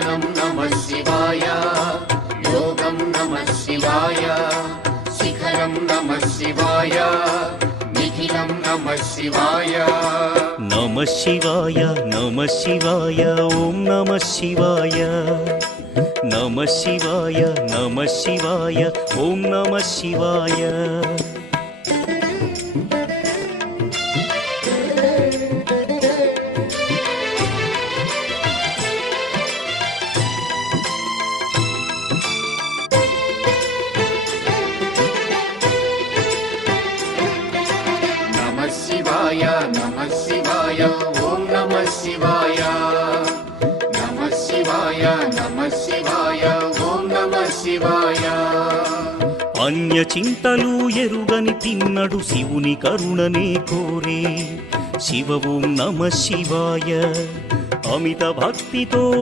ध्यानं नमः शिवाय योगं नमः शिवाय शिखरं नमः शिवाय निखिलं नमः शिवाय नमः शिवाय ॐ नमः शिवाय नमः शिवाय ॐ नमः शिवाय नमः शिवाय ॐ नमः शिवाय नमः शिवाय ॐ नमः शिवाय अन्य చింతలు ఎరుగని తిన్నడు శివుని కరుణనే కోరే శివ ఓం నమ శివాయ అమిత భక్తితో